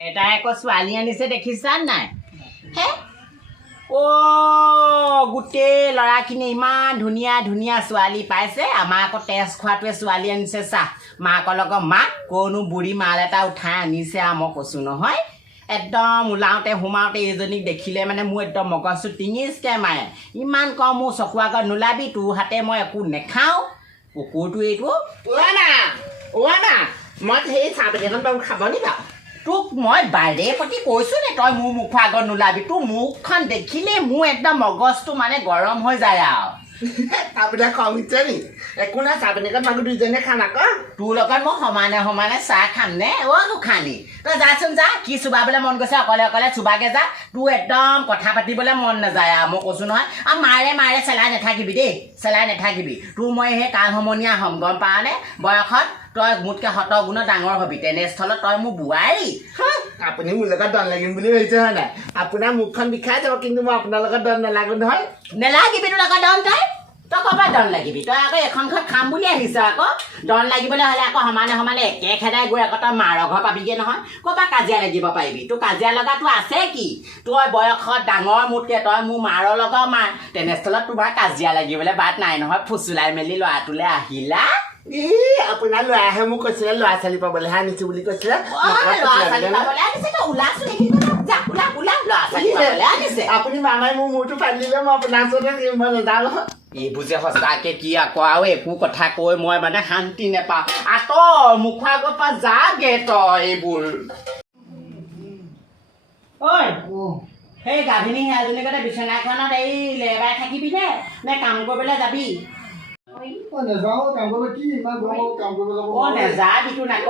এটা একো ছোৱালী আনিছে দেখিছা নাই হে ও গোটেই ল'ৰাখিনি ইমান ধুনীয়া ধুনীয়া ছোৱালী পাইছে আমাৰ আকৌ তেজ খোৱাটোৱে ছোৱালী আনিছে চাহ মাকৰ লগত মাক কোনো বুঢ়ী মাল এটা উঠাই আনিছে আৰু মই কৈছোঁ নহয় একদম ওলাওঁতে সোমাওঁতে এইজনীক দেখিলে মানে মোৰ একদম মগজটো টিঙিচকৈ মাৰে ইমান কম মোৰ চকু আগত নোলাবি তোৰ হাতে মই একো নেখাওঁ কুকুৰটো এইটো ওৱা না মই সেই চাহ পেকেটখন বাৰু খাব নি বাৰু তোক মই বাৰে প্ৰতি কৈছোঁ নে তই মোৰ মুখৰ আগত নোলাবি তোৰ মুখখন দেখিলে মোৰ একদম মগজটো মানে গৰম হৈ যায় আৰু আপোনাৰ খং উঠিছে নি একো নাই চাহ পেকেটখন মানুহ দুইজনে খাম আকৌ তোৰ লগত মই সমানে সমানে চাহ খাম নে অ' গোখানি তই যাচোন যা কি চুবাবলৈ মন গৈছে অকলে অকলে চুবাকে যা তোৰ একদম কথা পাতিবলৈ মন নাযায় আৰু মই কৈছোঁ নহয় আৰু মাৰে চেলাই নাথাকিবি দেই চেলাই নাথাকিবি তোৰ মই সেই কাল সমনীয়া হ'ম গম পাৱনে বয়সত তই মোতকৈ 100 গুণ ডাঙৰ হবি তেনেস্থলত তই মোৰ বোৱাৰী আপুনি মোৰ লগত দন লাগিম বুলি ভাবিছে হয় নাই আপোনাৰ মুখখন বিষাই যাব কিন্তু মই আপোনাৰ লগত দন নালাগো নহয় নেলাগিবি তোৰ লগত দন তই ক'ৰপৰা দন লাগিবি তই আকৌ এখন ঘৰত খাম বুলি আহিছ আকৌ দন লাগিবলৈ হ'লে আকৌ সমানে সমানে একে খেদাই গৈ আকৌ তই মাৰ ঘৰ পাবিগৈ নহয় ক'ৰপৰা কাজিয়া লাগিব পাৰিবি তোৰ কাজিয়া লগাটো আছে কি তই বয়সত ডাঙৰ মোতকৈ তই মোৰ মাৰৰ লগত মাৰ তেনেস্থলত তোমাৰ কাজিয়া লাগিবলৈ বাট নাই নহয় ফুচুলাই মেলি ল'ৰাটোলৈ আহিলা আপোনাৰ ল'ৰাহে মোক কৈছিলে ল'ৰা ছোৱালী পাবলৈহে আনিছো বুলি কৈছিলে আপুনি মামাই মোৰ মূৰটো ফালি দিলে মই আপোনাৰ ওচৰতে মই নাযাওঁ এইবোৰ যে সঁচাকৈ কি আকৌ আৰু একো কথা কৈ মই মানে শান্তি নেপাওঁ আঁতৰ মুখৰ আগৰ পৰা যাগে তই এইবোৰ ঐ সেই গাভিনী সেয়াজনী গতে বিচনাখনত এই লেবাই থাকিবি নে কাম কৰিবলৈ যাবি নেযাবি তোৰ নাক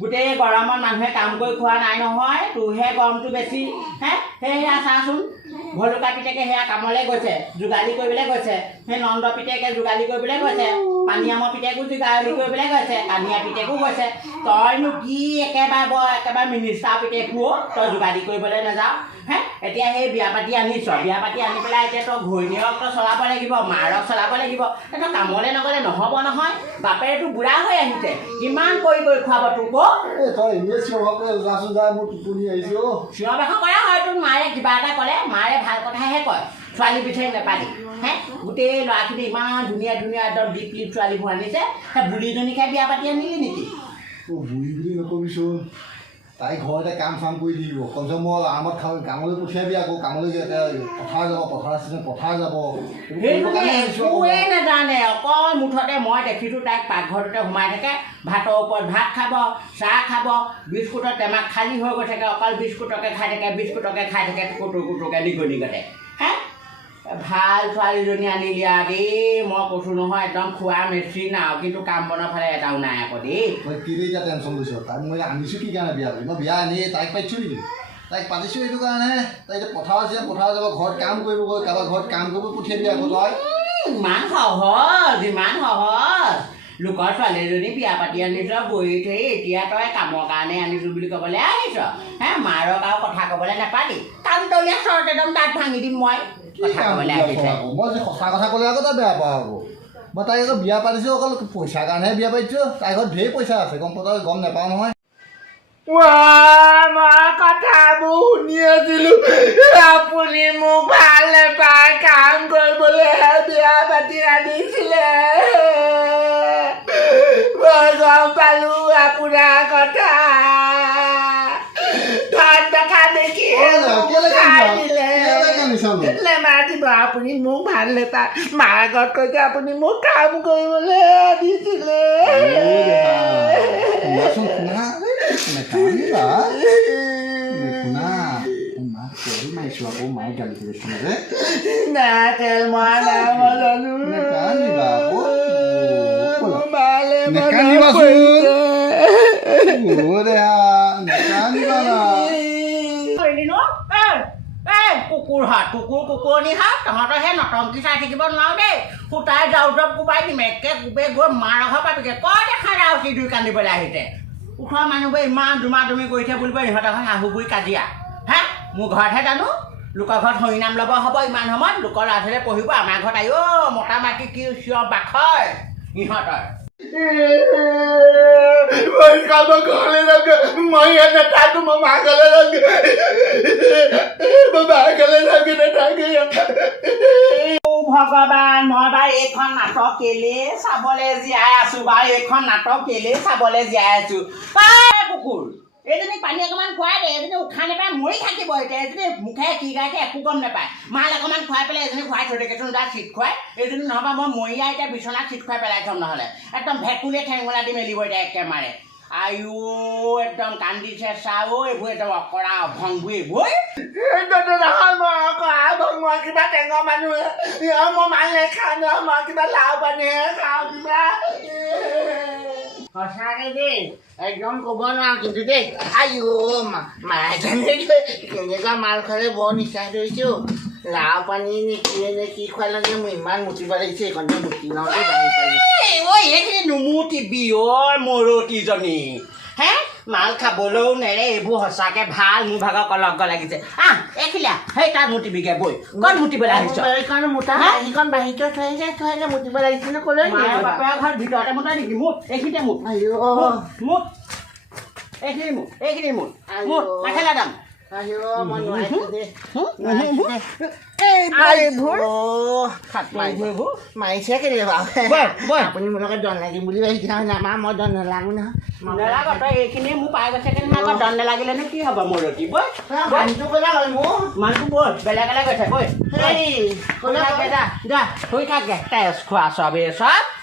গোটেই গৰমত মানুহে কাম কৰি খোৱা নাই নহয় তোৰহে গৰমটো বেছি হে সেয়া চাচোন ভলুকা পিতেকে সেয়া কামলৈ গৈছে যোগালী কৰিবলৈ গৈছে সেই নন্দ পিতেকে যোগালী কৰিবলৈ গৈছে পানীয়ামৰ পিতেকো যোগালী কৰিবলৈ গৈছে কানিয়া পিতেকো গৈছে তইনো কি একেবাৰে মিনিষ্টাৰ পিতেকো তই যোগালী কৰিবলৈ নাযাৱ হে এতিয়া সেই বিয়া পাতি আনিছ বিয়া পাতি আনি পেলাই এতিয়া তই ঘৈণীয়েৰক তই চলাব লাগিব মাৰক চলাব লাগিব তই কামলৈ নগ'লে নহ'ব নহয় বাপেৰেতো বুঢ়া হৈ আহিছে কিমান কৰি খুৱাব তোক চিঞৰ বাখৰ কৰা হয় তোৰ মায়ে কিবা এটা ক'লে মায়ে ভাল কথাহে কয় ছোৱালী বিচাৰি নাপালি হে গোটেই ল'ৰাখিনি ইমান ধুনীয়া ধুনীয়া একদম ডিপ লিপ ছোৱালীবোৰ আনিছে সেই বুঢ়ীজনীকে বিয়া পাতি আনিলি নেকি বুঢ়ী বুলি নকবিচোন তাই ঘৰতে কাম চাম কৰি দিব কমচে মই আৰামত কামলৈ পঠিয়াবি আকৌ কামলৈ পথাৰ আছে পথাৰ যাব একোৱে নাজানে অকল মুঠতে মই দেখিছোঁ তাইক পাকঘৰটোতে সোমাই থাকে ভাতৰ ওপৰত ভাত খাব চাহ খাব বিস্কুটৰ টেমা খালী হৈ গৈ থাকে অকল বিস্কুটকে খাই থাকে কুটুৰকে নিগনিগতে হে ভাল ছোৱালীজনী আনিলি আৰু দেই মই কৈছোঁ নহয় একদম খোৱা মেচিন আৰু কিন্তু কাম বনৰ ফালে এটাও নাই আকৌ দেই তই কেলৈ এতিয়া টেনশ্যন লৈছ তাইক মই আনিছোঁ কি কাৰণে বিয়া বুলি মই বিয়া আনি তাইক পাতিছোঁ নেকি তাইক পাতিছোঁ এইটো কাৰণে তাই এতিয়া পথাৰ আছে পথাৰ যাব ঘৰত কাম কৰিবগৈ কাৰোবাৰ ঘৰত কাম কৰিব পঠিয়াবি আকৌ তই ইমান সহজ লোকৰ ছোৱালীজনী বিয়া পাতি আনিছ বহি থৈ এতিয়া তই কামৰ কাৰণে আনিছোঁ বুলি ক'বলৈ আহিছ হে মাৰক আৰু কথা ক'বলৈ নাপালি কাণতলীয়া চৰ্ট একদম তাত ভাঙি দিম মই কথা ক'বলৈ আহিছে মই যে সঁচা কথা ক'লে আকৌ তই বেয়া পাওঁ আকৌ মই তাইক আকৌ বিয়া পাতিছোঁ অকল পইচাৰ কাৰণেহে বিয়া পাতিছোঁ তাইৰ ঘৰত ঢেৰ পইচা আছে গম নাপাওঁ নহয় মই কথাবোৰ শুনি আছিলো আপুনি মোক ভাল নাপায় কাম কৰিবলৈহে বিয়া পাতি আনিছিলে মই গম পালো আপোনাৰ কথা ধন টকা দেখি নেমাতিব আপুনি মোক ভাল নাপায় মাৰ আগত কৈছে আপুনি মোক কাম কৰিবলৈ আনিছিলে মায়ে গালি কৰিছে নাই তেল মৰা নাই মই জানো কুকুৰণি হাত তহঁতৰ সেই নটংকি চাই থাকিব নোৱাৰো দেই সূতাই যাওঁ কোবাই দিম একে কোবে গৈ মাৰ ঘৰ পাবিগৈ কয় দেখা ৰাউচি দুই কান্দিবলৈ আহিছে ওখৰ মানুহবোৰে ইমান দুমাদুমি কৰিছে বুলিব ইহঁতৰ ঘৰত শাহু বুঢ়ী কাজিয়া হে মোৰ ঘৰতহে জানো লোকৰ ঘৰত হৰিনাম ল'ব হ'ব ইমান সময়ত লোকৰ ল'ৰা ছোৱালীয়ে পঢ়িব আমাৰ ঘৰত আহি মতা মাটি কি চিঞৰ বাখৰ ইহঁতৰ মই কাম ঘৰলৈ যাওঁগৈ মই ইয়াত নাথাকো মই মাকলৈ যাওঁগৈ মই মাকলৈ যাওঁগৈ নাথাকো ভগৱান মই বাৰু এইখন নাটক কেলে চাবলৈ জীয়াই আছো বাৰু এইখন নাটক কেলে চাবলৈ জীয়াই আছো কুকুৰ এইজনী পানী অকণমান খুৱাই দে এজনী উশাহ নাপায় মৰি থাকিব এতিয়া এজনী মুখে কি গাইছে একো গম নাপায় মাল অকণমান খুৱাই পেলাই এজনী খুৱাই থৈ দেচোন তাৰ চিট খুৱাই এইজনী নহ'বা মই মৰিয়া এতিয়া বিচনাত চিট খুৱাই পেলাই থ'ম নহ'লে একদম ভেকুলিয়ে ঠেঙোলা দি মেলিব এতিয়া একেবাৰে আয়ো একদম কান্দিছে চাও এইবোৰ একদম অকৰা অভংবোৰ এইবোৰ মই কিবা টেঙৰ মানুহ মই মাল নেখাওঁ ন মই কিবা লাও পানীহে খাওঁ কিবা সঁচাকৈ দেই একদম ক'ব নোৱাৰো কিন্তু দেই আয়ো মায়ে কেনেকুৱা মাল খালে বৰ নিচা ধৰিছোঁ লাও পানী নে কি খোৱালৈকে মোৰ ইমান মুতিব লাগিছে এইখনতে মুতি লওঁ দেই বাঢ়ি পাৰি এইখিনি নুমুতিবি অ' মৰতিজনী হে মাল খাবলৈও নেৰে এইবোৰ সঁচাকৈ ভাল মোৰ ভাগৰ কলগ্গ লাগিছে এইখিলা সেই তাত মুতিবিগে বৈ ক'ত মুতিবলৈ আহিছ সেইখন বাহিৰত থৈ মুতিব লাগিছে ন ক'লৈ বাপেৰ ঘৰ ভিতৰতে মুতা নেকি মুঠ এইখিনিতে মুঠ মুঠ এইখিনি মুঠ মুঠ নাখেলা দাম মাৰিছে কেলে বাৰু আপুনি মোৰ লগত দন লাগিম বুলি ভাবিছে আমাৰ মই দন নালাগো নহয় নেলাগ তই এইখিনিয়ে মোৰ পাই গৈছে কিন্তু আকৌ দন নেলাগিলেনো কি হ'ব মোৰ ৰতি বৈ মানুহটো ক'লা হ'ল মোৰ মানুহটো বৈ বেলেগ গৈছে বৈ শুই থাকে যা শুই থাকে তেজ খোৱা চব এই চব